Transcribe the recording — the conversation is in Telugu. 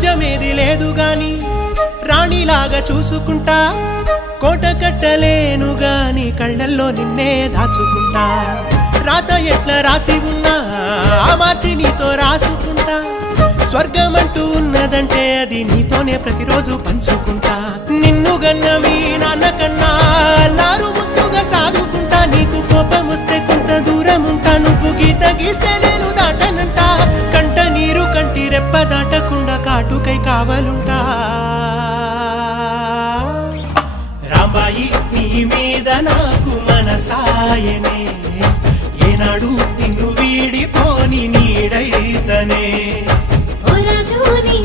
రాజ్యమేది లేదు గాని రాణిలాగా చూసుకుంటా కోట కట్టలేను గాని కళ్ళల్లో నిన్నే దాచుకుంటా రాత ఎట్లా రాసి ఉన్నా మార్చి నీతో రాసుకుంటా స్వర్గమంటూ ఉన్నదంటే అది నీతోనే ప్రతిరోజు పంచుకుంటా నిన్ను గన్న మీ నాన్నకన్నా లారు ముద్దుగా సాదుకుంటా నీకు కోపం వస్తే కొంత దూరం ఉంటా నువ్వు గీత గీస్తే నేను దాటనంటా కంట నీరు కంటి రెప్ప దాటకుండా కాటుకై కావలుంటా రాంబాయి నీ మీద నాకు మనసాయనే ఏనాడు నిన్ను వీడిపోని నీడైతనే ఓ రాజు నీ